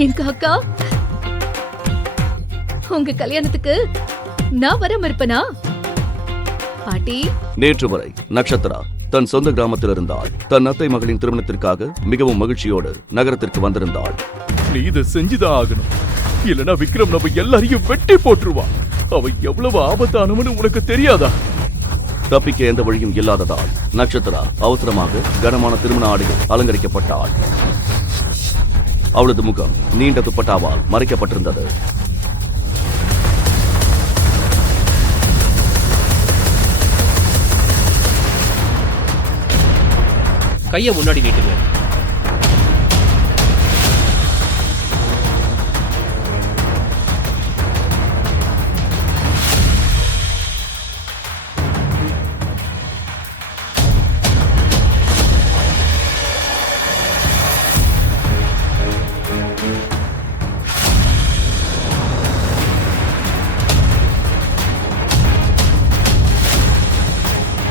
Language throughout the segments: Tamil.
பிரியங்கா அக்கா, உங்க கல்யாணத்துக்கு நான் வர மறுப்பனா? பாட்டி, நேற்று வரை நட்சத்திரா தன் சொந்த கிராமத்தில் இருந்தாள். தன் அத்தை மகளின் திருமணத்திற்காக மிகவும் மகிழ்ச்சியோடு நகரத்திற்கு வந்திருந்தாள். நீ இதை செஞ்சுதான் ஆகணும், இல்லனா விக்ரம் நம்ம எல்லாரையும் வெட்டி போட்டுருவான். அவன் எவ்வளவு ஆபத்தானவனு உனக்கு தெரியாதா? தப்பிக்க எந்த வழியும் இல்லாததால் நட்சத்திரா அவசரமாக கனமான திருமண ஆடையில் அலங்கரிக்கப்பட்டாள். அவளது முகம் நீண்ட துப்பட்டாவால் மறைக்கப்பட்டிருந்தது. கையை முன்னாடி நீட்டுங்க.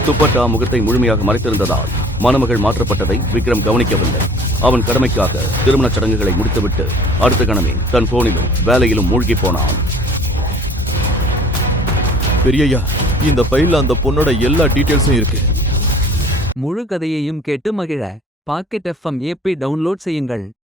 துப்பட்டா முகத்தை முழுமையாக மறைத்திருந்ததால் மணமகள் மாற்றப்பட்டதை விக்ரம் கவனிக்கவில்லை. அவன் கடமைக்காக திருமணச் சடங்குகளை முடித்துவிட்டு அடுத்த கணமே தன் போனிலும் வேலையிலும் மூழ்கி போனான். பெரியய்யா, இந்த ஃபைல்ல அந்த பொண்ணோட எல்லா டீடைல்ஸும் இருக்கு. முழு கதையையும் கேட்டு மகிழ பாக்கெட் FM ஆப்பை டவுன்லோட் செய்யுங்கள்.